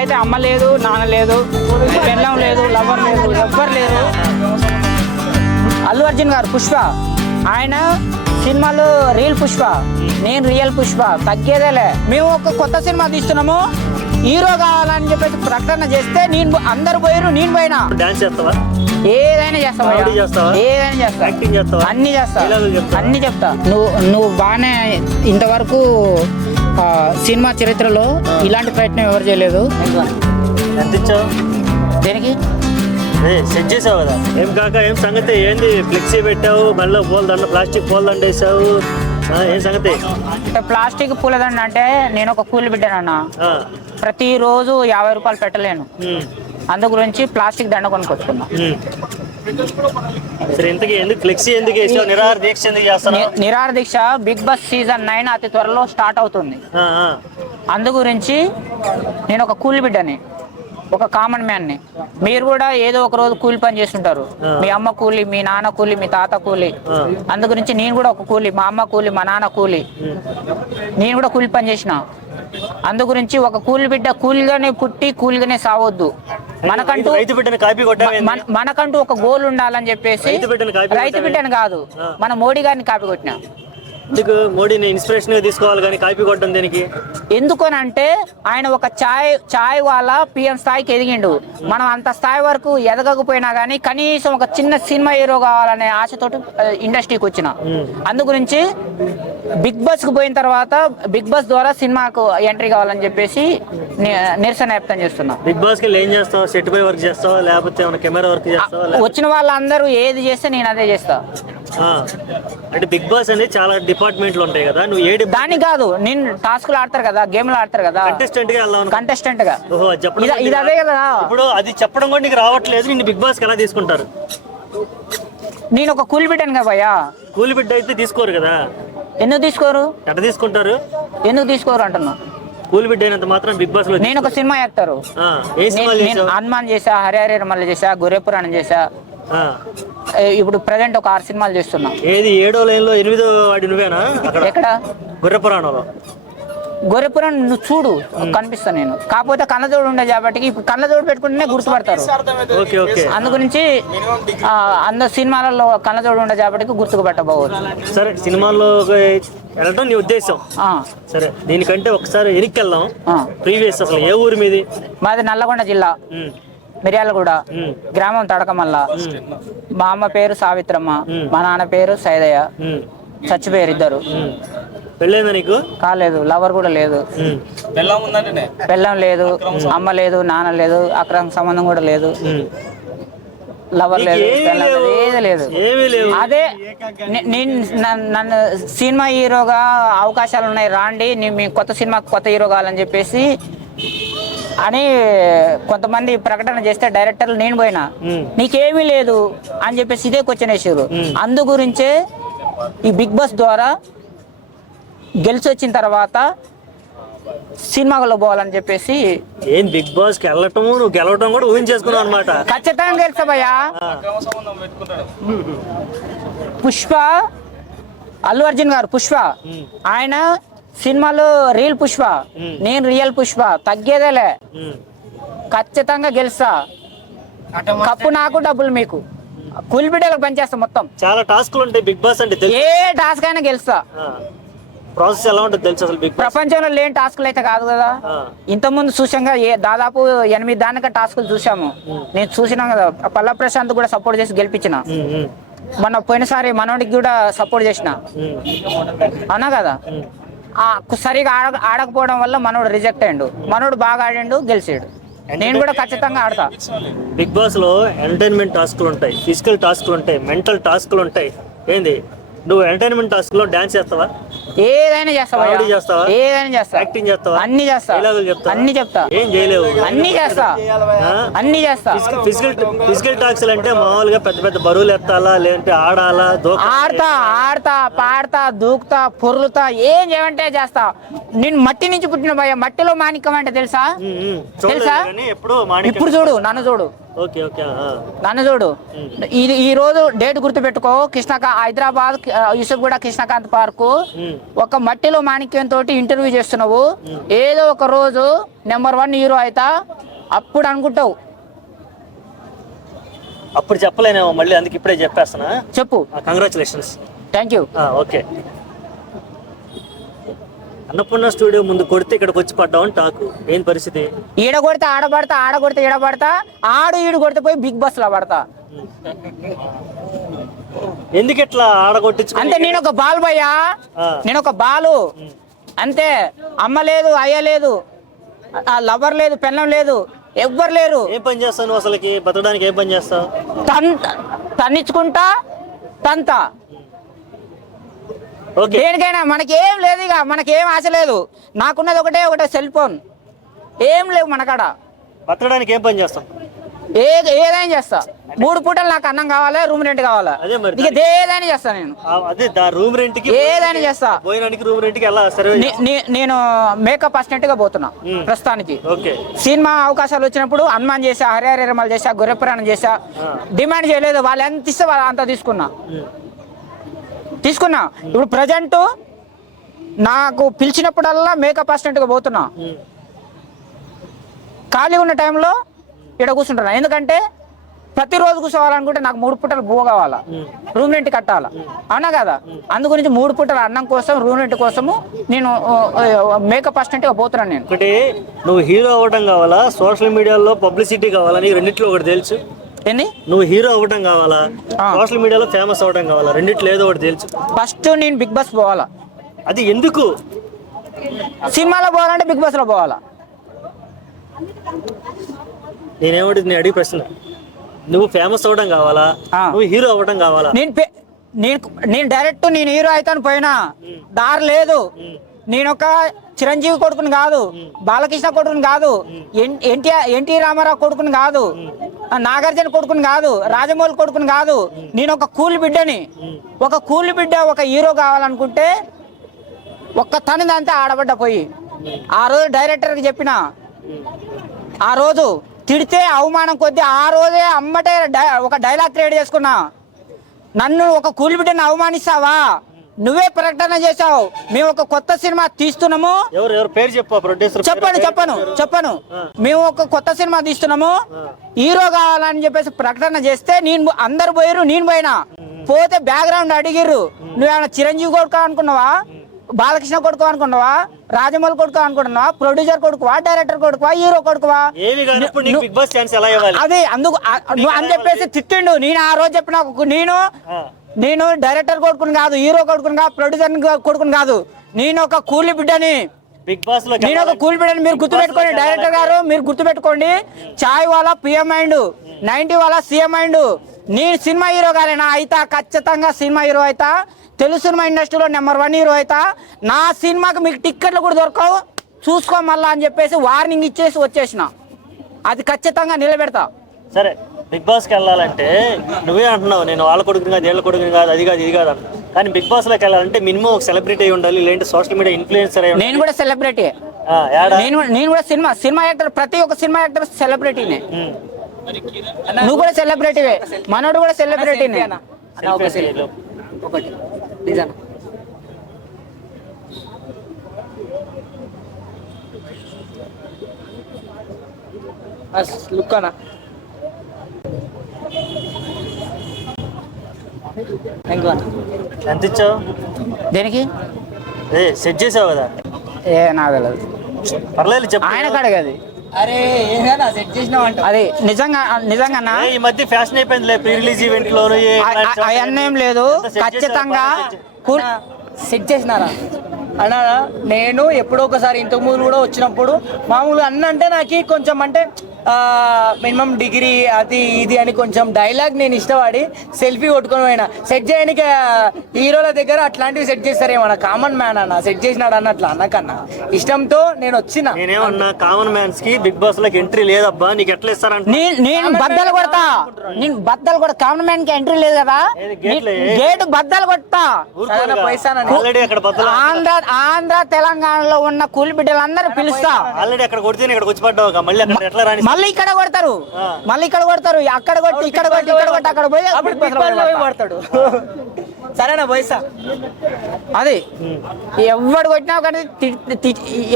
నాకైతే అమ్మ లేదు నాన్న లేదు పెళ్ళం లేదు లవర్ లేదు ఎవ్వరు లేరు. అల్లు అర్జున్ గారు పుష్ప. ఆయన సినిమాలు రియల్ పుష్ప. నేను రియల్ పుష్ప. తగ్గేదేలే. మేము ఒక కొత్త సినిమా తీస్తున్నాము. హీరో కావాలని చెప్పేసి ప్రకటన చేస్తే నేను అందరు పోయారు నేను పోయినా. డాన్స్ చేస్తావా? ఏదైనా చేస్తావా? ఏదైనా చేస్తా. యాక్టింగ్ చేస్తావా? అన్ని చేస్తా? అన్ని చెప్తా. నువ్వు నువ్వు బాగానే ఇంతవరకు సినిమా చరిత్రలో ఇలాంటి ప్రయత్నం ఎవరు చేయలేదు. ఎంత ఇచ్చావు దేనికి? ఏ సెట్ చేసావు కదా? ఏం కాక ఏం సంగతి? ఏంది? ఫ్లెక్సీ పెట్టావు మళ్ళీ పూల దండ ప్లాస్టిక్ పూల దండ వేసావు ఆ, ఏం సంగతి? అంటే ప్లాస్టిక్ పూలదండ అంటే నేను ఒక కూలి బిడ్డనన్నా. ప్రతిరోజు యాభై రూపాయలు పెట్టలేను. అందు గురించి ప్లాస్టిక్ దండ కొనుక్కొచ్చుకున్నా. నిరాహార దీక్ష బిగ్ బాస్ సీజన్ నైన్ అతి త్వరలో స్టార్ట్ అవుతుంది. అందు గురించి నేను ఒక కూలి బిడ్డని ఒక కామన్ మ్యాన్ని మీరు కూడా ఏదో ఒక రోజు కూలి పని చేస్తుంటారు. మీ అమ్మ కూలి మీ నాన్న కూలి మీ తాత కూలి. అందు గురించి నేను కూడా ఒక కూలి మా అమ్మ కూలి మా నాన్న కూలి. నేను కూడా కూలి పని చేసిన. అందు గురించి ఒక కూలి బిడ్డ కూలిగానే పుట్టి కూలిగానే సావద్దు. మనకంటూ మనకంటూ ఒక గోల్ ఉండాలని చెప్పేసి రైతు బిడ్డని కాదు. మన మోడీ గారిని కాపీ కొట్టినా. ఎందుకు మోడీని ఇన్స్పిరేషన్ తీసుకోవాలి కానీ కాపీ కొట్టడం దేనికి? ఎందుకనంటే ఆయన ఒక ఛాయ్ ఛాయ్ వాళ్ళ పిఎం స్థాయికి ఎదిగిండు. మనం అంత స్థాయి వరకు ఎదగకపోయినా కానీ కనీసం ఒక చిన్న సినిమా హీరో కావాలనే ఆశతోటి ఆ, ఇండస్ట్రీకి వచ్చిన. అందు గురించి బిగ్ బాస్కు పోయిన తర్వాత బిగ్ బాస్ ద్వారా సినిమాకు ఎంట్రీ కావాలని చెప్పేసి నిరసన వ్యక్తం చేస్తున్నా. బిగ్ బాస్కి ఏం చేస్తావు? సెట్ పై వర్క్ చేస్తావా? లేకపోతే కెమెరా వర్క్ చేస్తావా? వచ్చిన వాళ్ళందరూ ఏది చేస్తే నేను అదే చేస్తా. అంటే బిగ్ బాస్ అనేది చాలా డిపార్ట్మెంట్లు ఉంటాయి కదా నువ్వు ఏ దానికి కాదు నేను టాస్క్లు ఆడతారు కదా గేమ్లు ఆడతారు కదా. కంటెస్టెంట్గా వెళ్దాం అనుకో. కంటెస్టెంట్గా. ఓహో అది చెప్పడం ఇది అదే కదా. ఇప్పుడు అది చెప్పడం కూడా నీకు రావట్లేదు నిన్ను బిగ్ బాస్కి ఎలా తీసుకుంటారు? నేను ఒక కూలి బిడ్డను కదా భయ్యా. కూలి బిడ్డ అయితే తీసుకోరు కదా. ఎందుకు తీసుకోరు? ఎట్ట తీసుకుంటారు? ఎందుకు తీసుకోరు అంటున్నా. కూలి బిడ్డ అయినంత మాత్రం బిగ్ బాస్లో నేను ఒక సినిమా యాక్టర్. ఆ, ఏ సినిమాలు నేను చేసావు? హనుమాన్ చేసా హరిహర మళ్ళీ చేసా గొర్రెపురాణం చేసా ఆ. ఏ, ఇప్పుడు ప్రజెంట్ ఒక ఆరు సినిమాలు చేస్తున్నా. ఏది? ఏడో లైన్లో ఎనిమిదో వాడి నువ్వేనా అక్కడ? ఎక్కడ? గుర్ర పురాణంలో. గొర్రెపురం నువ్వు చూడు కనిపిస్తా నేను. కాకపోతే కళ్ళజోడు ఉండే కాబట్టి ఇప్పుడు కళ్ళజోడు పెట్టుకుంటేనే గుర్తుపడతారు. Okay okay. అందు గురించి అందరు సినిమాలలో కళ్ళజోడు ఉండే కాబట్టి గుర్తుకుపెట్టబోవచ్చు సరే సినిమాల్లో వెళ్ళడం నీ ఉద్దేశం. సరే దీనికంటే ఒకసారి ఎనికి వెళ్దాం. ప్రీవియస్ అసలు ఏ ఊరి మీది? మాది నల్లగొండ జిల్లా. మిర్యాలగూడ గ్రామం తడకమల్ల మా అమ్మ పేరు సావిత్రమ్మ మ్. నాన్న పేరు సైదయ్య చచ్చిపోయారు ఇద్దరు. పెళ్ళైందా నీకు కాలేదు లవర్ కూడా లేదు పెళ్ళం లేదు అమ్మ లేదు నాన్న లేదు అక్రమ సంబంధం కూడా లేదు. లవర్ లేదు. ఏది లేదు అదే నన్ను- సినిమా హీరోగా అవకాశాలు ఉన్నాయి రాండి నేను మీ కొత్త సినిమాకి కొత్త హీరో కావాలని చెప్పేసి అని కొంతమంది ప్రకటన చేస్తే డైరెక్టర్లు నేను పోయినా. నీకేమీ లేదు అని చెప్పేసి ఇదే క్వశ్చన్ వేసారు. అందు గురించే ఈ బిగ్ బాస్ ద్వారా గెలిచి వచ్చిన తర్వాత సినిమాలో పోవాలని చెప్పేసి ఏం బిగ్ బాస్కి వెళ్ళటం నువ్వు గెలవటం కూడా ఊహించేసుకున్నావు అనమాట ఖచ్చితంగా గెలుస్తా భయ్యా పుష్ప అల్లు అర్జున్ గారు పుష్ప. ఆయన సినిమాలో రియల్ పుష్ప. నేను రియల్ పుష్ప. తగ్గేదేలే. ఖచ్చితంగా గెలుస్తా. కప్పు నాకు డబ్బులు మీకు. కూలి బిడ్డలకు పనిచేస్తా మొత్తం. చాలా టాస్క్లు ఉంటాయి బిగ్ బాస్ అంటే ఏ టాస్క్ అయినా గెలుస్తా. ప్రాసెస్ ఎలా ఉంటుంది తెలుసు అసలు బిగ్ బాస్. ప్రపంచంలో లేని టాస్క్లు అయితే కాదు కదా. ఆ. ఇంతకుముందు చూసాంగా ఏ దాదాపు ఎనిమిది దానిక టాస్కులు చూసాము. నేను చూసినా కదా పల్ల ప్రశాంత్ కూడా సపోర్ట్ చేసి గెలిపించిన. మొన్న పోయినసారి మనోడికి కూడా సపోర్ట్ చేసిన. అవునా కదా? సరిగా ఆడ ఆడకపోవడం వల్ల మనోడు రిజెక్ట్ అయ్యిండు. మనోడు బాగా ఆడిండు గెలిచాడు. నేను కూడా ఖచ్చితంగా ఆడతా. బిగ్ బాస్లో ఎంటర్టైన్మెంట్ టాస్క్లు ఉంటాయి. ఫిజికల్ టాస్క్లు ఉంటాయి. మెంటల్ టాస్క్లు ఉంటాయి. ఏంది? నువ్వు ఎంటర్టైన్మెంట్ టాస్క్లో డాన్స్ చేస్తావా? ఏదైనా చేస్తా భయ్యా. Comedy చేస్తావా? ఏదైనా చేస్తా. యాక్టింగ్ చేస్తావా? అన్ని చేస్తా. డైలాగులు చెప్తావా? అన్ని చెప్తా. ఏం చేయలేవు. అన్ని చేస్తా. అన్ని చేస్తా. ఫిజికల్ ఫిజికల్ టాస్క్లు అంటే మామూలుగా పెద్ద పెద్ద బరువులు ఎత్తాలా లేదంటే ఆడాలా దూక ఆడతా ఆడతా పాడతా దూకుతా పొర్లుతా ఏం చేయమంటే చేస్తా. నేను మట్టి నుంచి పుట్టిన భయ. మట్టిలో మాణిక్యం అంటే తెలుసా? తెలుసా? ఎప్పుడు ఇప్పుడు చూడు నన్ను చూడు. నన్ను చూడు. ఇది ఈ రోజు డేట్ గుర్తుపెట్టుకో. కృష్ణకా హైదరాబాద్ యూసుఫ్ కూడా కృష్ణకాంత్ పార్కు. ఒక మట్టిలో మాణిక్యం తోటి ఇంటర్వ్యూ చేస్తున్నావు. ఏదో ఒక రోజు నెంబర్ వన్ హీరో అవుతా అప్పుడు అనుకుంటావు. అప్పుడు చెప్పలేనేమో మళ్ళీ అందుకు ఇప్పుడే చెప్పేస్తానా చెప్పు. Congratulations thank you okay. Annapurna studio ముందు కొడితే ఇక్కడికి వచ్చి పడ్డామని టాకు. ఏం పరిస్థితి? ఈడ కొడితే ఆడ పడతా ఆడ కొడితే ఈడ పడతా ఆడు ఈడు కొడితే పోయి బిగ్ బాస్లో పడతా. ఎందుకు ఇట్లా ఆడగొట్టించుకుని అంతే నేను ఒక బాల్ భయ్యా. నేను ఒక బాలు. అంతే అమ్మ లేదు అయ్య లేదు ఆ లవర్ లేదు పెళ్ళం లేదు ఎవ్వరు లేరు. ఏం పని చేస్తావు నువ్వు అసలుకి? బతకడానికి ఏం పని చేస్తావు? తన్ తన్నించుకుంటా తంత. దేనికైనా మనకి ఏం లేదు ఇక మనకి ఏం ఆశ లేదు. నాకున్నది ఒకటే ఒకటే సెల్ ఫోన్ ఏం లేవు మనకాడ బతకడానికి ఏం పని చేస్తాం? ఏ ఏదైనా చేస్తా. మూడు పూటలు నాకు అన్నం కావాలి రూమ్ రెంట్ కావాలి? ఇక ఏదైనా చేస్తా నేను. అదే రూమ్ రెంట్కి ఏదైనా చేస్తా. రూమ్ రెంట్కి ఎలా నేను మేకప్ అసిస్టెంట్గా పోతున్నా. ప్రస్తుతానికి. సినిమా అవకాశాలు వచ్చినప్పుడు హనుమాన్ చేసా హరిహరిరమల్ చేసా గొర్రె పురాణం చేసా. డిమాండ్ చేయలేదు వాళ్ళు ఎంత ఇస్తే వాళ్ళు అంత తీసుకున్నా. తీసుకున్నా. ఇప్పుడు ప్రజెంట్ నాకు పిలిచినప్పుడల్లా మేకప్ అసిస్టెంట్గా పోతున్నా. ఖాళీ ఉన్న టైంలో ఇక్కడ కూర్చుంటున్నా. ఎందుకంటే ప్రతిరోజు కూర్చోవాలనుకుంటే నాకు మూడు పూటలు బువ్వ కావాలా. రూమ్ రెంట్ కట్టాలా. అవునా కదా? అందు గురించి మూడు పూటల అన్నం కోసం రూమ్ రెంట్ కోసము నేను మేకప్ అసిస్టెంట్గా పోతున్నాను నేను. ఒకటి నువ్వు హీరో అవ్వడం కావాలా? సోషల్ మీడియాలో పబ్లిసిటీ కావాలా? నీకు రెండిట్లో ఒకటి తెలుసు. నువ్వు హీరో అవ్వడం కావాలా. సోషల్ మీడియాలో ఫేమస్ అవ్వడం కావాలా? రెండిట్లో ఏదో ఒకటి తెలుసు ఫస్ట్ నేను బిగ్ బాస్ పోవాలా. అది ఎందుకు? సినిమాలో పోవాలంటే బిగ్ బాస్లో పోవాలా. నేనేమిటి నేను అడిగి ప్రశ్న. నువ్వు ఫేమస్ అవ్వడం కావాలా. నువ్వు హీరో అవ్వడం కావాలా? నేను పే- నేను నేను డైరెక్ట్ నేను హీరో అవుతాను పోయినా. దారి లేదు. నేను ఒక చిరంజీవి కొడుకుని కాదు బాలకృష్ణ కొడుకుని కాదు ఎన్- ఎన్టీఆర్ ఎన్టీ రామారావు కొడుకుని కాదు నాగార్జున కొడుకుని కాదు రాజమౌళి కొడుకుని కాదు నేను ఒక కూలి బిడ్డని. ఒక కూలి బిడ్డ ఒక హీరో కావాలనుకుంటే ఒక్క తనిదంతా ఆడబడ్డ పోయి. ఆ రోజు డైరెక్టర్కి చెప్పిన ఆ రోజు తిడితే అవమానం కొద్దీ ఆ రోజే అమ్మటే ఒక డైలాగ్ క్రియేట్ చేసుకున్నా నన్ను ఒక కూలి బిడ్డను అవమానిస్తావా? నువ్వే ప్రకటన చేశావు. మేము ఒక కొత్త సినిమా తీస్తున్నాము. ఎవరు ఎవరు పేరు చెప్పు ప్రొడ్యూసర్ చెప్పను చెప్పను చెప్పను. మేము ఒక కొత్త సినిమా తీస్తున్నాము. హీరో కావాలని చెప్పేసి ప్రకటన చేస్తే నేను అందరు పోయారు నేను పోయినా. పోతే బ్యాక్గ్రౌండ్ అడిగిర్రు. నువ్వేమైనా చిరంజీవి కొడుకు అనుకున్నావా? బాలకృష్ణ కొడుకు అనుకున్నావా? రాజమౌళి కొడుకు అనుకుంటున్నావా ప్రొడ్యూసర్ కొడుకువా? డైరెక్టర్ కొడుకువా? హీరో కొడుకువా? అదే అందుకు నువ్వు అని చెప్పేసి తిట్టిండు. నేను ఆ రోజు చెప్పిన నేను. నేను డైరెక్టర్ కొడుకుని కాదు హీరో కొడుకుని కాదు ప్రొడ్యూసర్ కొడుకుని కాదు. నేను ఒక కూలి బిడ్డని. బిగ్ బాస్లో నేను ఒక కూలి బిడ్డని మీరు గుర్తుపెట్టుకోండి. డైరెక్టర్ గారు మీరు గుర్తుపెట్టుకోండి. చాయ్ వాళ్ళ పిఎం అయిండు నైన్టీ వాళ్ళ సీఎం అయిండు నేను సినిమా హీరో కాలేనా అయితా ఖచ్చితంగా సినిమా హీరో అయితా. తెలుగు సినిమా ఇండస్ట్రీలో నెంబర్ వన్ హీరో అయితా. నా సినిమాకి మీకు టిక్కెట్లు కూడా దొరకవు. చూసుకో మళ్ళా అని చెప్పేసి వార్నింగ్ ఇచ్చేసి వచ్చేసిన. అది ఖచ్చితంగా నిలబెడతా. సరే. బిగ్ బాస్కి వెళ్ళాలంటే నువ్వే అంటున్నావు నేను వాళ్ళ కొడుకుని కాదు వీళ్ళ కొడుకుని కాదు అది కాదు ఇది కాదు అంటున్నావు. కానీ బిగ్ బాస్లోకి వెళ్ళాలంటే మినిమం ఒక సెలబ్రిటీ అయి ఉండాలి లేదంటే సోషల్ మీడియా ఇన్ఫ్లుయెన్సర్ అయి ఉండాలి నేను కూడా సెలబ్రిటీ. ఆ, ఏడా నేను నేను కూడా సినిమా సినిమా యాక్టర్ ప్రతి ఒక్క సినిమా యాక్టర్ సెలబ్రిటీనే. ఉమ్. నువ్వు కూడా సెలబ్రిటీవే. మనోడు కూడా సెలబ్రిటీనే. లో. ఒకటి. లుక్ అన్న. ఇంకో ఎంత ఇచ్చావు? దేనికి? ఏ సెట్ చేసావు కదా? ఏ నాకు తెలియదు పర్లేదు చెప్పు. ఆయన కడగది అరే ఏదైనా సెట్ చేసినావు అంట అది నిజంగా నిజంగా ఏ, ఈ మధ్య ఫ్యాషన్ అయిపోయింది ప్రీ రిలీజ్ ఈవెంట్ class అవన్నీ ఏం లేదు? ఖచ్చితంగా సెట్ చేసినారా? అన్నా నేను ఎప్పుడో ఒకసారి ఇంతకు ముందు కూడా వచ్చినప్పుడు మామూలుగా అన్న అంటే నాకు కొంచెం అంటే మినిమం డిగ్రీ అది ఇది అని కొంచెం డైలాగ్ నేను ఇష్టపడి సెల్ఫీ కొట్టుకొని పోయినా. సెట్ చేయడానికి హీరోల దగ్గర అట్లాంటివి సెట్ చేస్తారేమన్నా కామన్ మ్యాన్ అన్న. సెట్ చేసినాడు అన్నట్లు అన్నకన్నా ఇష్టంతో నేను వచ్చిన. నేనేమన్నా కామన్ మ్యాన్స్కి బిగ్ బాస్లోకి ఎంట్రీ లేదబ్బా. నీకు ఎట్లా ఇస్తారంట నేను బద్దలు కొడతా. నేను బద్దలు కొడతా కామన్ మ్యాన్కి ఎంట్రీ లేదు కదా. గేటు బద్దలు కొడతా. సరేనా, పైసానా? ఆల్రెడీ అక్కడ బద్దలు ఆంధ్ర ఆంధ్ర తెలంగాణలో ఉన్న కూలి బిడ్డలందరూ పిలుస్తా. ఆల్రెడీ అక్కడ కొడితే ఇక్కడికి వచ్చి పడ్డావు. మళ్ళీ అక్కడ ఎట్లా రాని మళ్ళీ ఇక్కడ కొడతారు. మళ్ళీ ఇక్కడ కొడతారు. అక్కడ కొట్టి ఇక్కడ కొట్టి ఇక్కడ కొట్టి అక్కడ పోయి. పడతాడు. సరేనా పైసా అది. ఎవడు కొట్టినా కానీ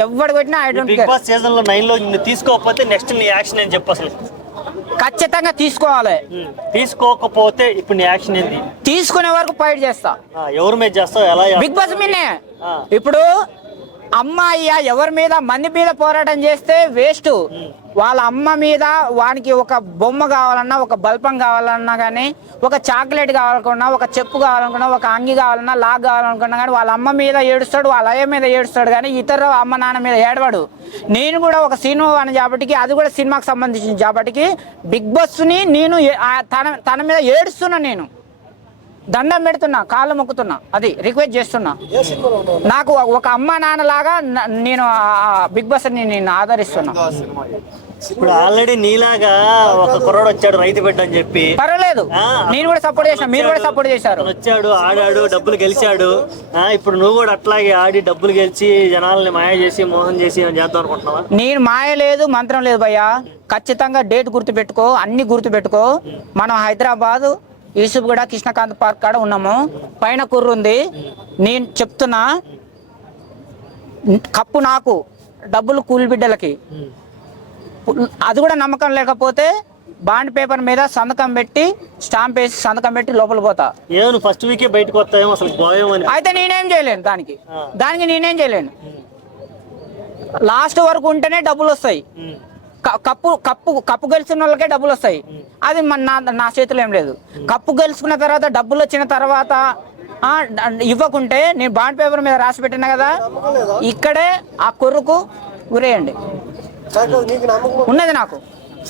ఎవడు కొట్టినా ఐ డోంట్ బిగ్ బాస్ సీజన్లో నైన్లో నిన్ను తీసుకోకపోతే నెక్స్ట్ నీ యాక్షన్ ఏం చెప్పు అసలు. ఖచ్చితంగా తీసుకోవాలి. తీసుకోకపోతే ఇప్పుడు నీ యాక్షన్ ఏంది? తీసుకునే వరకు ఫైట్ చేస్తా. ఎవరి మీద చేస్తావు? ఎలా? బిగ్ బాస్ మీనే. ఇప్పుడు అమ్మాయి ఎవరి మీద మంది మీద పోరాటం చేస్తే వేస్ట్. వాళ్ళ అమ్మ మీద వానికి ఒక బొమ్మ కావాలన్నా ఒక బల్పం కావాలన్నా కానీ ఒక చాక్లెట్ కావాలనుకున్నా ఒక చెప్పు కావాలనుకున్నా ఒక అంగి కావాలన్నా లాగ్ కావాలనుకున్నా కానీ వాళ్ళ అమ్మ మీద ఏడుస్తాడు వాళ్ళ అయ్య మీద ఏడుస్తాడు కానీ ఇతర అమ్మ నాన్న మీద ఏడవాడు. నేను కూడా ఒక సినిమా అని జాబటికి అది కూడా సినిమాకి సంబంధించిన జాబటికి బిగ్ బాస్ని నేను తన తన మీద ఏడుస్తున్నా నేను. దండం పెడుతున్నా కాళ్ళు మొక్కుతున్నా అది రిక్వెస్ట్ చేస్తున్నా. నాకు ఒక అమ్మ నాన్నలాగా నేను బిగ్ బాస్ని నేను ఆదరిస్తున్నా. ఇప్పుడు ఆల్రెడీ నీలాగా ఒక కుర్రాడు వచ్చాడు రైతు బిడ్డ అని చెప్పి. పర్వాలేదు. నేను కూడా సపోర్ట్ చేసిన మీరు కూడా సపోర్ట్ చేశారు. వచ్చాడు ఆడాడు డబ్బులు గెలిచాడు. ఇప్పుడు నువ్వు కూడా అట్లాగే ఆడి డబ్బులు గెలిచి జనాల్ని మాయ చేసి మోసం చేసి చేద్దాం అనుకుంటున్నావా? నేను మాయ లేదు మంత్రం లేదు భయ్యా. ఖచ్చితంగా డేట్ గుర్తు పెట్టుకో అన్ని గుర్తు పెట్టుకో మనం హైదరాబాద్ యూసుఫ్గూడ కృష్ణకాంత్ పార్క్ కాడ ఉన్నాము. పైన కుర్రు ఉంది నేను చెప్తున్నా కప్పు నాకు డబ్బులు కూలి బిడ్డలకి. అది కూడా నమ్మకం లేకపోతే బాండ్ పేపర్ మీద సంతకం పెట్టి స్టాంప్ వేసి సంతకం పెట్టి లోపల పోతా. ఏమో ఫస్ట్ వీకే బయటకు అసలు అయితే నేనేం చేయలేను దానికి. దానికి నేనేం చేయలేను. లాస్ట్ వరకు ఉంటేనే డబ్బులు వస్తాయి. కప్పు కప్పు కప్పు గెలిచిన వాళ్ళకే డబ్బులు వస్తాయి. అది మన నా నా చేతిలో ఏం లేదు. కప్పు గెలుచుకున్న తర్వాత డబ్బులు వచ్చిన తర్వాత ఇవ్వకుంటే నేను బాండ్ పేపర్ మీద రాసి పెట్టినా కదా ఇక్కడే ఆ కొర్రుకు ఉరేయండి ఉన్నది నాకు.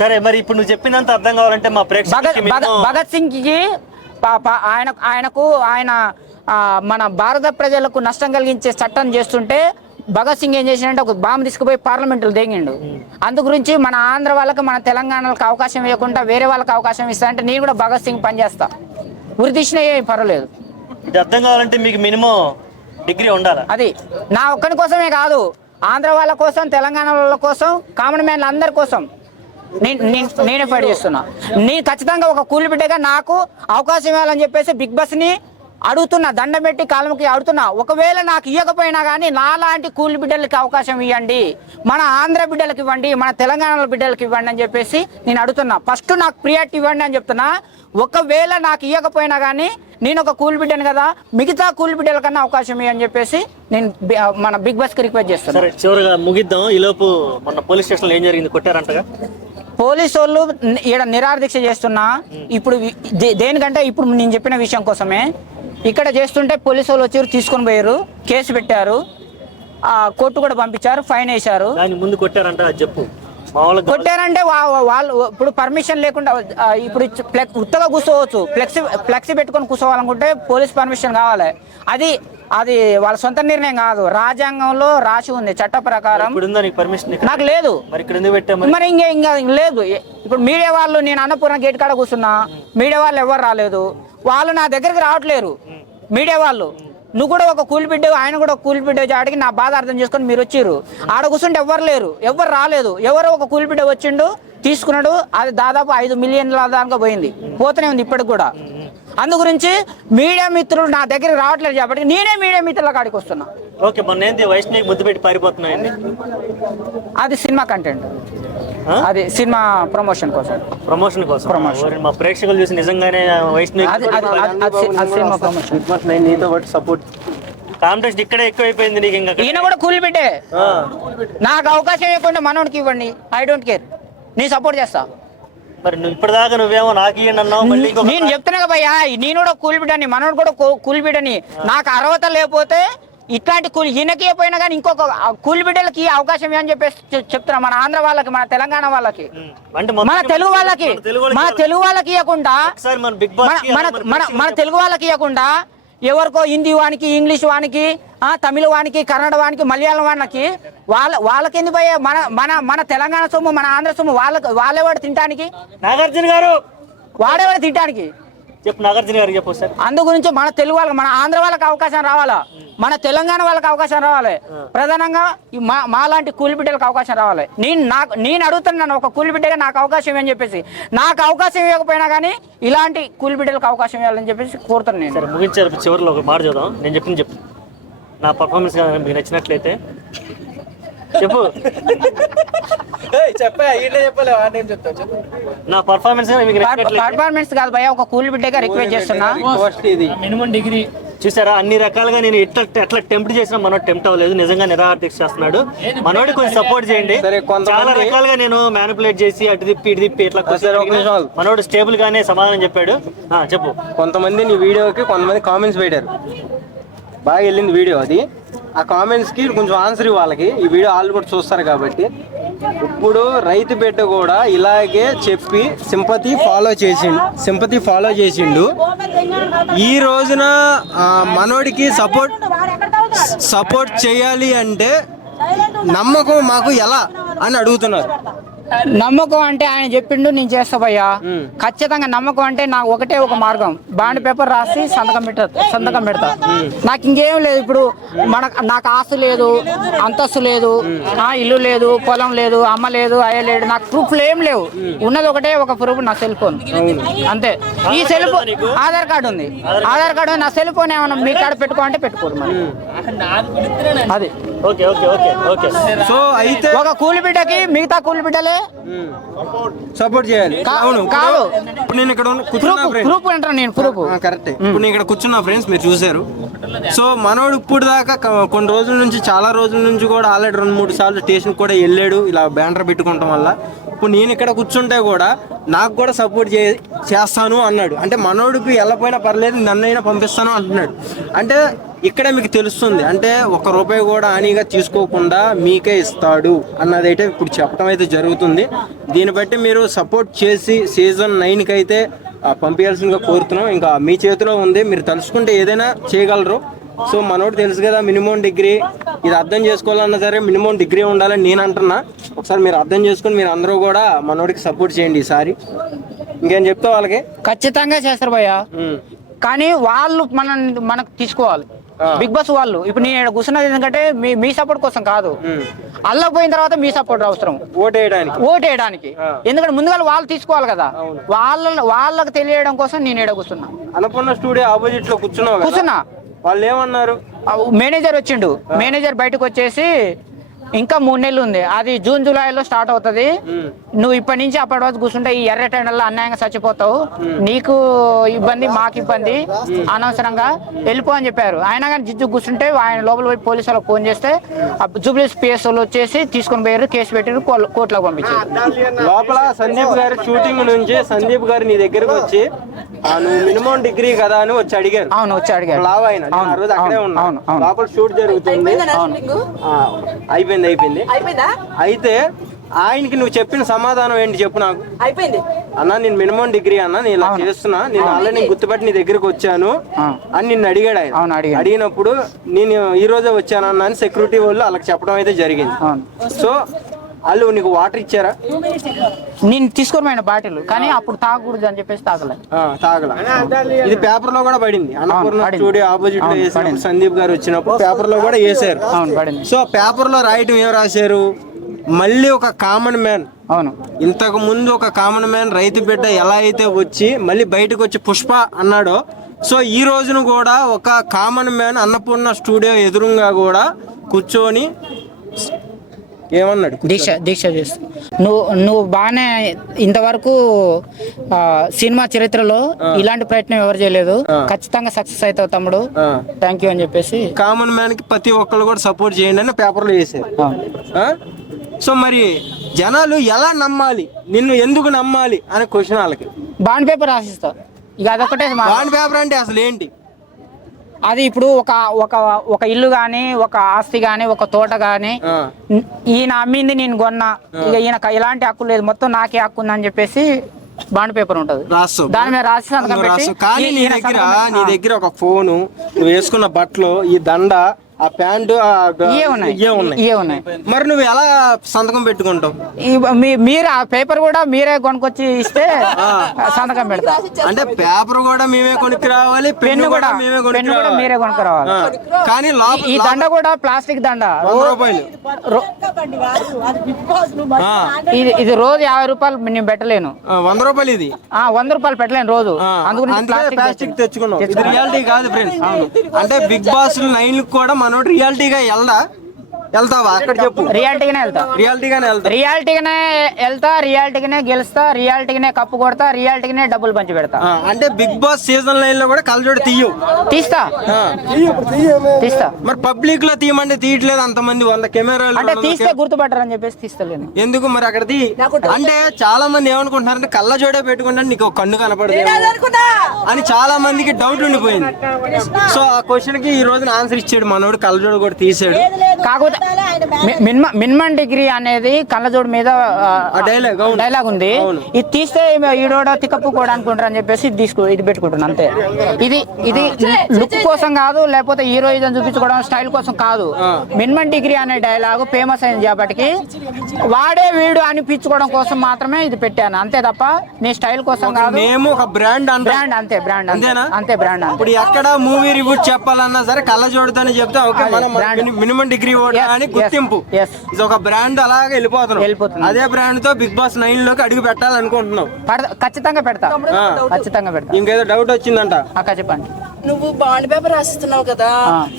సరే మరి ఇప్పుడు నువ్వు చెప్పినంత అర్థం కావాలంటే మా భగత్ ప్రేక్షకులకి భగత్ సింగ్కి ఆయన ఆయనకు ఆయన మన భారత ప్రజలకు నష్టం కలిగించే చట్టం చేస్తుంటే భగత్ సింగ్ ఏం చేసిండంటే ఒక బాంబు తీసుకుపోయి పార్లమెంట్లో దేగిండు. అందు గురించి మన ఆంధ్ర వాళ్ళకి మన తెలంగాణలకు అవకాశం ఇవ్వకుండా వేరే వాళ్ళకి అవకాశం ఇస్తా అంటే నేను కూడా భగత్ సింగ్ పనిచేస్తా ఉరి తీసినా ఏం పర్వాలేదు. ఇది అర్థం కావాలంటే మీకు మినిమం డిగ్రీ ఉండాలా? అది నా ఒక్కని కోసమే కాదు ఆంధ్ర వాళ్ళ కోసం తెలంగాణ వాళ్ళ కోసం కామన్ మ్యాన్ల అందరి కోసం నేను నేను- నేనే ఫైట్ చేస్తున్నా. నేను ఖచ్చితంగా ఒక కూలి బిడ్డగా నాకు అవకాశం ఇవ్వాలని చెప్పేసి బిగ్ బాస్ని అడుగుతున్నా దండం పెట్టి కాలంకి అడుగుతున్నా ఒకవేళ నాకు ఇవ్వకపోయినా కానీ నాలాంటి కూలి బిడ్డలకి అవకాశం ఇవ్వండి మన ఆంధ్ర బిడ్డలకి ఇవ్వండి మన తెలంగాణ బిడ్డలకి ఇవ్వండి అని చెప్పేసి నేను అడుగుతున్నా. ఫస్ట్ నాకు ప్రియారిటీ ఇవ్వండి అని చెప్తున్నా. ఒకవేళ నాకు ఇవ్వకపోయినా కానీ నేను ఒక కూలి బిడ్డను కదా మిగతా కూలి బిడ్డల కన్నా అవకాశం ఇవ్వని చెప్పేసి నేను మన బిగ్ బాస్కి రిక్వెస్ట్ చేస్తాను సరే చివరిగా ముగిద్దాం. ఈ లోపు మొన్న పోలీస్ స్టేషన్లో ఏం జరిగింది కొట్టారంటగా? పోలీసు వాళ్ళు ఈడ నిరాహార దీక్ష చేస్తున్నా ఇప్పుడు దేనికంటే ఇప్పుడు నేను చెప్పిన విషయం కోసమే. ఇక్కడ చేస్తుంటే పోలీసు వాళ్ళు వచ్చి తీసుకొని పోయారు కేసు పెట్టారు. ఆ కోర్టు కూడా పంపించారు ఫైన్ వేశారు. దాని ముందు కొట్టారంట చెప్పు. కొట్టారంటే వాళ్ళు ఇప్పుడు పర్మిషన్ లేకుండా ఇప్పుడు ఉత్తగా కూర్చోవచ్చు. ఫ్లెక్సీ ఫ్లెక్సీ పెట్టుకొని కూర్చోవాలనుకుంటే పోలీస్ పర్మిషన్ కావాలి. అది అది వాళ్ళ సొంత నిర్ణయం కాదు. రాజ్యాంగంలో రాసి ఉంది చట్ట ప్రకారం. పర్మిషన్ నాకు లేదు. మరి ఇంకా ఇంకా లేదు. ఇప్పుడు మీడియా వాళ్ళు నేను అన్నపూర్ణ గేట్ కాడ కూర్చున్నా. మీడియా వాళ్ళు ఎవరు రాలేదు. వాళ్ళు నా దగ్గరికి రావట్లేరు. మీడియా వాళ్ళు. నువ్వు కూడా ఒక కూలి బిడ్డ ఆయన కూడా ఒక కూలి బిడ్డ చాటికి నా బాధ అర్థం చేసుకొని మీరు వచ్చిర్రు. ఆడ కూర్చుంటే ఎవరు లేరు. ఎవరు రాలేదు. ఎవరో ఒక కూలి బిడ్డ వచ్చిండు తీసుకున్నాడు అది దాదాపు ఐదు మిలియన్ల దాకా పోయింది. పోతూనే ఉంది ఇప్పటికి కూడా. అందు గురించి మీడియా మిత్రులు నా దగ్గరికి రావట్లేదు కాబట్టి నేనే మీడియా మిత్రుల కాడికి వస్తున్నా. ఓకే మొన్న ఏంటి వైష్ణవి ముద్దు పెట్టి పారిపోతున్నాయండి? అది సినిమా కంటెంట్? అది సినిమా ప్రమోషన్ కోసం. ప్రమోషన్ కోసం. ఓరి మా ప్రేక్షకులు చూసి నిజంగానే వైష్ణవి సినిమా ప్రమోషన్ నీతో పాటు సపోర్ట్ కాంపిటీషన్ ఇక్కడే ఎక్కువైపోయింది నీకు ఇంకా ఈయన కూడా కూలి బిడ్డే. నాకు అవకాశం ఇవ్వకుండా మనోడికి ఇవ్వండి. ఐ డోంట్ కేర్ నేను సపోర్ట్ చేస్తా. మరి నువ్వు ఇప్పటిదాకా నువ్వేమో నాకు ఇయ్యండి అన్నావు మళ్ళీ నేను చెప్తున్నా కదా భయ్యా నేను కూడా కూలి బిడ్డని మనోడు కూడా కూ- కూలి బిడ్డని. నాకు అర్హత లేకపోతే ఇట్లాంటి కూలి ఈయనకి పోయినా కానీ ఇంకొక కూలి బిడ్డలకి అవకాశం ఇవ్వని చెప్పేసి చెప్తున్నా మన ఆంధ్ర వాళ్ళకి మన తెలంగాణ వాళ్ళకి. మన తెలుగు వాళ్ళకి మన తెలుగు వాళ్ళకి ఇవ్వకుండా మన మన తెలుగు వాళ్ళకి ఇవ్వకుండా ఎవరికో హిందీ వానికి ఇంగ్లీష్ వానికి ఆ, తమిళ వానికి కన్నడ వానికి మలయాళం వానికి వాళ్ళ వాళ్ళకి ఎందుకు పోయే? మన మన మన తెలంగాణ సొమ్ము మన ఆంధ్ర సొమ్ము వాళ్ళకి వాళ్ళేవాడు తినడానికి నాగార్జున గారు! వాడేవాడు తినడానికి చెప్పు నాగార్జున గారికి చెప్పు సార్ అందు గురించి మన తెలుగు వాళ్ళకి మన ఆంధ్ర వాళ్ళకి అవకాశం రావాలా? మన తెలంగాణ వాళ్ళకి అవకాశం రావాలి. ప్రధానంగా మా మాలాంటి కూలి బిడ్డలకు అవకాశం రావాలి. నేను నాకు నేను అడుగుతున్నాను ఒక కూలి బిడ్డగా నాకు అవకాశం ఇవ్వని చెప్పేసి నాకు అవకాశం ఇవ్వకపోయినా కానీ ఇలాంటి కూలి బిడ్డలకు అవకాశం ఇవ్వాలని చెప్పేసి కోరుతున్నాను నేను. సరే ముగించారు చివరిలో ఒక మాట చూద్దాం నేను చెప్పింది చెప్పు. నా పర్ఫార్మెన్స్ మీకు నచ్చినట్లయితే చెప్పు. నా పర్ఫార్మెన్స్ పర్ఫార్మెన్స్ కాదు భయ ఒక కూలి బిడ్డగా రిక్వెస్ట్ చేస్తున్నా. మినిమం డిగ్రీ చూసారా అన్ని రకాలుగా నేను ఎట్లా ఎట్లా టెంప్ట్ చేసినా మనోడు టెంప్ట్ అవ్వలేదు. నిజంగా నిరాహార దీక్ష చేస్తున్నాడు మనోడి కొంచెం సపోర్ట్ చేయండి. చాలా రకాలుగా నేను మ్యానిపులేట్ చేసి అటు తిప్పి ఇటు తిప్పి ఇట్లా. మనోడు స్టేబుల్ గానే సమాధానం చెప్పాడు. ఆ, చెప్పు. కొంతమంది నీ వీడియోకి కొంతమంది కామెంట్స్ పెట్టారు. బాగా వెళ్ళింది వీడియో అది. ఆ కామెంట్స్కి కొంచెం ఆన్సర్ వాళ్ళకి. ఈ వీడియో వాళ్ళు కూడా చూస్తారు కాబట్టి. ఇప్పుడు రైతు బిడ్డ కూడా ఇలాగే చెప్పి సింపతి ఫాలో చేసిండు. సింపతి ఫాలో చేసిండు. ఈ రోజున మనోడికి సపోర్ట్ సపోర్ట్ చేయాలి అంటే నమ్మకం మాకు ఎలా అని అడుగుతున్నారు. నమ్మకం అంటే ఆయన చెప్పిండు నేను చేస్తా భయ్యా. ఖచ్చితంగా నమ్మకం అంటే నాకు ఒకటే ఒక మార్గం. బాండ్ పేపర్ రాసి సంతకం పెట్ట సంతకం పెడతా. నాకు ఇంకేం లేదు ఇప్పుడు. మన నాకు ఆస్తు లేదు అంతస్తు లేదు ఆ ఇల్లు లేదు పొలం లేదు అమ్మ లేదు అయ్య లేడు నాకు ప్రూఫ్లు ఏం లేవు. ఉన్నది ఒకటే ఒక ప్రూఫ్ నా సెల్ ఫోన్. అంతే. ఈ సెల్ ఫోన్ ఆధార్ కార్డు ఉంది. ఆధార్ కార్డు. నా సెల్ ఫోన్ ఏమన్నా మీ కాడ పెట్టుకో అంటే పెట్టుకోరు మరి. అది. Okay okay okay okay. So అయితే ఒక కూలి బిడ్డకి మిగతా కూలి బిడ్డలే సపోర్ట్ చేయాలి. అవును ఇప్పుడు- కాదు. నేను ఇక్కడ కూర్చున్నా ప్రూఫ్ అంటాను నేను ప్రూఫ్ కరెక్ట్. ఇప్పుడు నేను ఇక్కడ కూర్చున్న ఫ్రెండ్స్ మీరు చూశారు. సో మనోడు ఇప్పుడు దాకా కొన్ని రోజుల నుంచి చాలా రోజుల నుంచి కూడా ఆల్రెడీ రెండు మూడు సార్లు స్టేషన్ కూడా వెళ్ళాడు ఇలా బ్యానర్ పెట్టుకోవటం వల్ల. ఇప్పుడు నేను ఇక్కడ కూర్చుంటే కూడా నాకు కూడా సపోర్ట్ చే చేస్తాను అన్నాడు. అంటే మనోడికి వెళ్ళపోయినా పర్లేదు నన్నైనా పంపిస్తాను అంటున్నాడు. అంటే ఇక్కడ మీకు తెలుస్తుంది అంటే ఒక రూపాయి కూడా హానిగా తీసుకోకుండా మీకే ఇస్తాడు అన్నదైతే ఇప్పుడు చెప్పడం అయితే జరుగుతుంది. దీన్ని బట్టి మీరు సపోర్ట్ చేసి సీజన్ నైన్కి అయితే పంపించాల్సిందిగా కోరుతున్నాం. ఇంకా మీ చేతిలో ఉంది మీరు తలుచుకుంటే ఏదైనా చేయగలరు. సో మనోడు తెలుసు కదా మినిమం డిగ్రీ ఇది అర్థం చేసుకోవాలన్నా సరే మినిమం డిగ్రీ ఉండాలని నేను అంటున్నా. ఒకసారి మీరు అర్థం చేసుకుని మీరు అందరూ కూడా మనోడికి సపోర్ట్ చేయండి ఈసారి. ఇంకేం చెప్తా వాళ్ళకి? ఖచ్చితంగా చేస్తారు భయ్య. కానీ వాళ్ళు మనం మనకు తీసుకోవాలి. బిగ్ బాస్ వాళ్ళు. ఇప్పుడు నేను కూర్చున్నది ఎందుకంటే మీ మీ సపోర్ట్ కోసం కాదు. అల్లకు పోయిన తర్వాత మీ సపోర్ట్ అవసరం. ఓటేయడానికి. ఓటు వేయడానికి ఎందుకంటే ముందుగా వాళ్ళు తీసుకోవాలి కదా. వాళ్ళ వాళ్ళకి తెలియడం కోసం నేను ఇక్కడ కూర్చున్నా. అన్నపూర్ణ స్టూడియో ఆపోజిట్లో కూర్చున్నావు కదా. కూర్చున్నా. వాళ్ళు ఏమన్నారు? మేనేజర్ వచ్చిండు. మేనేజర్ బయటకు వచ్చేసి ఇంకా మూడు నెలలు ఉంది. అది జూన్ జూలైలో స్టార్ట్ అవుతుంది. నువ్వు ఇప్పటి నుంచి అప్పటి వరకు కూర్చుంటే ఈ ఎర్ర టెండర్లో అన్యాయంగా చచ్చిపోతావు. నీకు ఇబ్బంది మాకు ఇబ్బంది. అనవసరంగా వెళ్ళిపో అని చెప్పారు. ఆయన కానీ జిజ్జు కూర్చుంటే ఆయన లోపల పోయి పోలీసు వాళ్ళకి ఫోన్ చేస్తే జూబ్లీస్ పిఎస్ వాళ్ళు వచ్చేసి తీసుకొని పోయారు కేసు పెట్టారు కోర్టు- కోర్టులోకి పంపించారు. లోపల సందీప్ గారి షూటింగ్ నుంచి సందీప్ గారు నీ దగ్గరకు వచ్చి "ఆ, నువ్వు మినిమం డిగ్రీ కదా అని వచ్చి అడిగారు. అవును వచ్చి అడిగారు. లావ్ అయిన. ఆ రోజు అక్కడే ఉన్నా. లోపల షూట్ జరుగుతుంది. అయిపోయింది. అయిపోయిందా? అయితే ఆయనకి నువ్వు చెప్పిన సమాధానం ఏంటి చెప్పు నాకు. అయిపోయింది. అన్నా నేను మినిమం డిగ్రీ అన్నా నేను ఇలా చేస్తున్నా. నేను ఆల్రెడీ నేను గుర్తుపెట్టి నీ దగ్గరకు వచ్చాను అని నిన్ను అడిగాడు ఆయన. అవును, అడిగాను. అడిగినప్పుడు నేను ఈ రోజే వచ్చానన్నా అని సెక్యూరిటీ వాళ్ళు వాళ్ళకి చెప్పడం అయితే జరిగింది. సో వాళ్ళు నీకు వాటర్ ఇచ్చారా? నేను తీసుకొని పోయిన బాటిల్ కానీ అప్పుడు తాగకూడదు అని చెప్పేసి తాగలే. ఆ, తాగల. ఇది పేపర్లో కూడా పడింది. అన్నపూర్ణ పడింది. స్టూడియో ఆపోజిట్లో అవును, వేసినప్పుడు పడింది. సందీప్ గారు వచ్చినప్పుడు పేపర్లో కూడా వేసారు అవును పడింది. సో పేపర్లో రాయటం ఏం రాశారు? మళ్ళీ ఒక కామన్ మ్యాన్ అవును. ఇంతకు ముందు ఒక కామన్ మ్యాన్ రైతు బిడ్డ ఎలా అయితే వచ్చి మళ్ళీ బయటకు వచ్చి పుష్ప అన్నాడో సో ఈ రోజున కూడా ఒక కామన్ మ్యాన్ అన్నపూర్ణ స్టూడియో ఎదురుగా కూడా కూర్చొని ఏమన్నాడు? దీక్ష దీక్ష చేస్తూ. నువ్వు నువ్వు బాగానే ఇంతవరకు సినిమా చరిత్రలో ఇలాంటి ప్రయత్నం ఎవరు చేయలేదు. ఖచ్చితంగా సక్సెస్ అవుతావు తమ్ముడు. థ్యాంక్ యూ అని చెప్పేసి. కామన్ మ్యాన్కి ప్రతి ఒక్కరు కూడా సపోర్ట్ చేయండి అని పేపర్లో ఆ? సో మరి జనాలు ఎలా నమ్మాలి? నిన్ను ఎందుకు నమ్మాలి? అనే క్వశ్చన్ వాళ్ళకి. బాండ్ పేపర్ రాసిస్తా. ఇక అదొకటే బాండ్ పేపర్ అంటే అసలు ఏంటి? అది ఇప్పుడు ఒక ఒక ఒక ఇల్లు గాని ఒక ఆస్తి గాని ఒక తోట గాని. ఈయన అమ్మింది నేను కొన్నా. ఇక ఈయన ఎలాంటి హక్కు లేదు. మొత్తం నాకే హక్కు ఉందని చెప్పేసి బాండ్ పేపర్ ఉంటది. రాస్తావు దాని మీద రాసి. కానీ నీ దగ్గర నీ. దగ్గర ఒక ఫోను నువ్వు వేసుకున్న బట్టలు ఈ దండ ఆ ప్యాంటు మరి నువ్వు ఎలా సంతకం పెట్టుకుంటావు? మీరు ఆ పేపర్ కూడా మీరే కొనుక్కొచ్చి ఇస్తే సంతకం పెడతా. అంటే పేపర్ కూడా మేమే కొనుక్కు రావాలి పెన్ను కూడా మేమే కొనుక్కు పెన్ను కూడా మీరే కొనుక్కరావాలి ఆ. కానీ ఈ దండ కూడా ప్లాస్టిక్ దండ. ఇది ఇది రోజు యాభై రూపాయలు నేను పెట్టలేను. వంద రూపాయలు ఇది? ఆ వంద రూపాయలు పెట్టలేను రోజు. అందుకే ప్లాస్టిక్ ప్లాస్టిక్ తెచ్చుకున్నాం ఇది రియాలిటీ కాదు ఫ్రెండ్స్ అంటే బిగ్ బాస్ నైన్ కూడా మనోడు రియాలిటీగా వెళ్దా వెళ్తావా? అక్కడ చెప్పు. రియాలిటీగానే వెళ్తా. రియాలిటీగానే వెళ్తా. రియాలిటీగానే వెళ్తా రియాలిటీగానే గెలుస్తా రియాలిటీగానే కప్పు కొడతా రియాలిటీగానే డబ్బులు పంచి పెడతా. అంటే బిగ్ బాస్ సీజన్ లైన్లో కూడా కలజోడు తీయు. తీస్తా. ఆ. తీస్తా. మరి పబ్లిక్లో తీయమంటే తీయట్లేదు అంతమంది వంద కెమెరాలు అంటే తీస్తే గుర్తుపట్టరని చెప్పేసి తీస్తలేను ఎందుకు మరి అక్కడ తీ? అంటే చాలా మంది ఏమనుకుంటున్నారంటే కళ్ళ జోడే పెట్టుకుంటే నీకు ఒక కన్ను కనపడదు అని చాలా మందికి డౌట్ ఉండిపోయింది. సో ఆ క్వశ్చన్కి ఈ రోజున ఆన్సర్ ఇచ్చాడు మనోడు కళ్ళ జోడు కూడా తీసాడు. కాకపోతే మినిమం మినిమం డిగ్రీ అనేది కళ్ళజోడు మీద ఆ డైలాగ్ ఉంది. ఇది తీస్తే ఈడోడ తికప్పు కూడా అనుకుంటారు అని చెప్పేసి ఇది తీసుకో ఇది పెట్టుకుంటున్నాను అంతే. ఇది ఇది లుక్ కోసం కాదు లేకపోతే హీరోయిజం చూపించుకోవడం స్టైల్ కోసం కాదు. మినిమం డిగ్రీ అనే డైలాగ్ ఫేమస్ అయింది కాబట్టి వాడే వీడు అనిపించుకోవడం కోసం మాత్రమే ఇది పెట్టాను అంతే తప్ప నీ స్టైల్ కోసం కాదు. మేము ఒక బ్రాండ్ అంటాం. బ్రాండ్ అంతే బ్రాండ్ అంతేనా? అంతే బ్రాండ్ ఇప్పుడు ఎక్కడ మూవీ రివ్యూ చెప్పాలన్నా సరే కళ్ళ జోడుతోనే చెప్తే ఓకే మనం. మినిమం డిగ్రీ ఓడా అని గుర్తింపు. ఇది ఒక బ్రాండ్ అలాగే వెళ్ళిపోతున్నాం. వెళ్ళిపోతుంది. అదే బ్రాండ్తో బిగ్ బాస్ నైన్లోకి అడుగు పెట్టాలనుకుంటున్నాం. ఖచ్చితంగా పెడతా. ఖచ్చితంగా పెడతా. ఇంకేదో డౌట్ వచ్చిందంట. అక్క చెప్పండి. నువ్వు బాండ్ పేపర్ రాసిస్తున్నావు కదా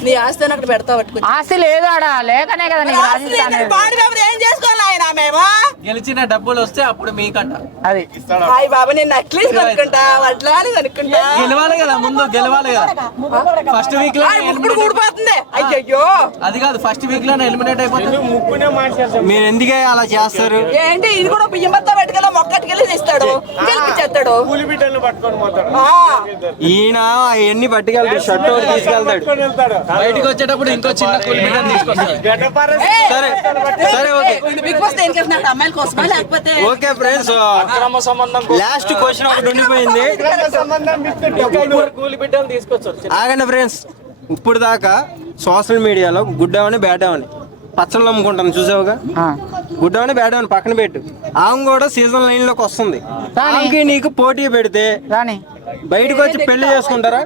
నీ ఆస్తి అక్కడ పెడతావు పట్టుకుని ఆస్తి లేదు ఆడ లేకనే కదా నీకు రాసిస్తాను బాండ్ పేపర్ ఏం చేసుకోవాలి ఆయన మేము? గెలిచిన డబ్బులు వస్తే అప్పుడు మీకంట. అది. హాయ్ బాబా నేను నక్లీస్ కనుక్కుంటా వడ్లాని కనుక్కుంటా గెలవాలి కదా ముందు గెలవాలి కదా. ఫస్ట్ వీక్లో ఇప్పుడు ఊడిపోతుంది. అయ్యయ్యో. అది కాదు ఫస్ట్ వీక్లో ఎలిమినేట్ అయిపోతుంది. మీరు ఎందుకే అలా చేస్తారు? ఏంటి? ఇది కూడా బియ్యం బత్తా పెట్టుకెళ్ళి మొక్కటికెళ్ళి ఇస్తాడు గెలిపించేస్తాడు ఆ. ఈయన అవన్నీ పట్టుకెళ్తాడు షర్ట్ ఒకటి తీసుకెళ్తాడు. బయటకు వచ్చేటప్పుడు ఇంకో చిన్న కుల్మిటర్ తీసుకొస్తారు ఏయ్, సరే సరే ఓకే వీడు బిగ్ బాస్ దేనికి వెళ్తున్నాడు అమ్మాయిల కోసమా లేకపోతే ఓకే ఫ్రెండ్స్ లాస్ట్ క్వశ్చన్ ఒకటి ఉండిపోయింది. తీసుకొచ్చారు. ఆగండి ఫ్రెండ్స్ ఇప్పుడు దాకా సోషల్ మీడియాలో గుడ్డవని బేటవని పచ్చళ్ళు అమ్ముకుంటాను చూసావుగా. గుడ్డవని బేటవని పక్కన పెట్టు. ఆమె కూడా సీజన్ లైన్లోకి వస్తుంది. నీకు పోటీ పెడితే రాని బయటకు వచ్చి పెళ్ళి చేసుకుంటారా?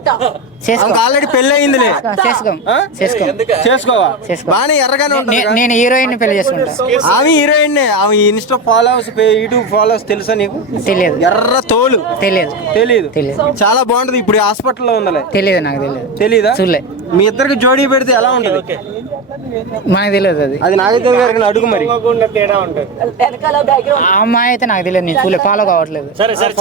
ఆల్రెడీ పెళ్ళి అయిందిలే చేసుకో? చేసుకో. చేసుకోవా? చేసుకో. బాగానే ఎర్రగానే నేను హీరోయిన్ పెళ్ళి చేసుకుంటా. ఆమె హీరోయిన్. ఆమె ఇన్స్టా ఫాలోవర్స్ యూట్యూబ్ ఫాలోవర్స్ తెలుసా నీకు? తెలియదు. ఎర్ర తోలు. తెలియదు. తెలీదు తెలియదు. చాలా బాగుంటది. ఇప్పుడు హాస్పిటల్లో ఉందలే. తెలియదు నాకు తెలియదు. తెలీదా? చూడలే. మీ ఇద్దరికి జోడీ పెడితే ఎలా ఉంటది? మనకు తెలియదు అది. అది నాగేంద్ర గారికి అడుగు మరి. అమ్మాయి అయితే నాకు తెలియదు. నేను చూలే ఫాలో కావట్లేదు. సరే సరే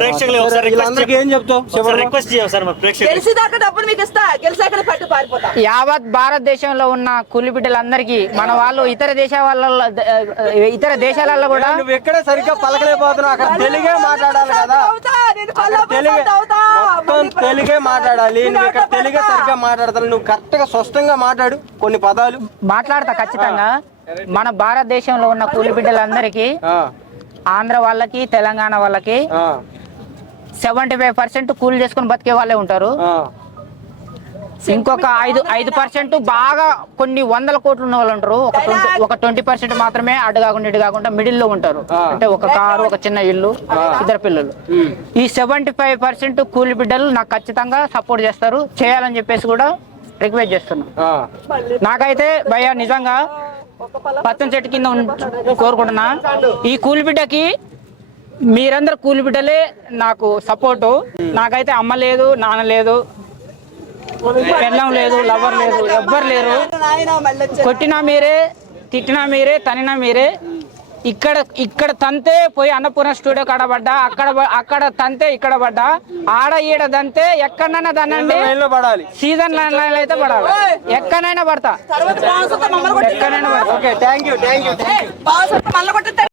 ప్రేక్షకులు ఒకసారి రిక్వెస్ట్ ఏం చెప్తావు? రిక్వెస్ట్ చేయాలి సార్ మన ప్రేక్షకులు గెలిచేదాకా డబ్బులు మీకు ఇస్తా గెలిచాక పట్టు పారిపోతా. యావత్ భారతదేశంలో ఉన్న కూలి బిడ్డలందరికీ మన వాళ్ళు ఇతర దేశ వాళ్ళ ఇతర దేశాలలో కూడా నువ్వు ఎక్కడ సరిగ్గా పలకలేకపోతున్నావు? అక్కడ తెలుగే మాట్లాడాలి కదా. తెలుగే మాట్లాడాలి. నువ్వు ఇక్కడ తెలుగే సరిగ్గా మాట్లాడతావు నువ్వు కరెక్ట్గా స్పష్టంగా మాట్లాడు కొన్ని పదాలు. మాట్లాడతా ఖచ్చితంగా. మన భారతదేశంలో ఉన్న కూలి బిడ్డలందరికీ ఆ, ఆంధ్ర వాళ్ళకి తెలంగాణ వాళ్ళకి ఆ, సెవెంటీ ఫైవ్ పర్సెంట్ కూలి చేసుకుని బతికే వాళ్ళే ఉంటారు. ఇంకొక ఐదు ఐదు పర్సెంట్ బాగా కొన్ని వందల కోట్లు ఉన్న వాళ్ళు ఉంటారు. ఒక ట్వంటీ ఒక ట్వంటీ పర్సెంట్ మాత్రమే అడ్డు కాకుండా ఇటు కాకుండా మిడిల్లో ఉంటారు అంటే ఒక కారు ఒక చిన్న ఇల్లు ఇద్దరు పిల్లలు. ఈ సెవెంటీ ఫైవ్ పర్సెంట్ కూలి బిడ్డలు నాకు ఖచ్చితంగా సపోర్ట్ చేస్తారు. చేయాలని చెప్పేసి కూడా రిక్వెస్ట్ చేస్తున్నా. నాకైతే భయ్య నిజంగా పచ్చని చెట్టు కింద కోరుకుంటున్నా. ఈ కూలి బిడ్డకి మీరందరు కూలి బిడ్డలే నాకు సపోర్టు నాకైతే అమ్మ లేదు నాన్న లేదు పెళ్ళం లేదు లవర్ లేదు ఎవ్వరు లేరు. కొట్టినా మీరే తిట్టినా మీరే తనినా మీరే. ఇక్కడ ఇక్కడ తంతే పోయి అన్నపూర్ణ స్టూడియో కాడ పడ్డా అక్కడ అక్కడ తంతే ఇక్కడ పడ్డా. ఆడ ఈడ దంతే ఎక్కడైనా దనండి పడాలి. సీజన్ లైన్ అయితే పడాలి. ఎక్కడైనా పడతా. ఎక్కడైనా పడతా. Okay thank you thank you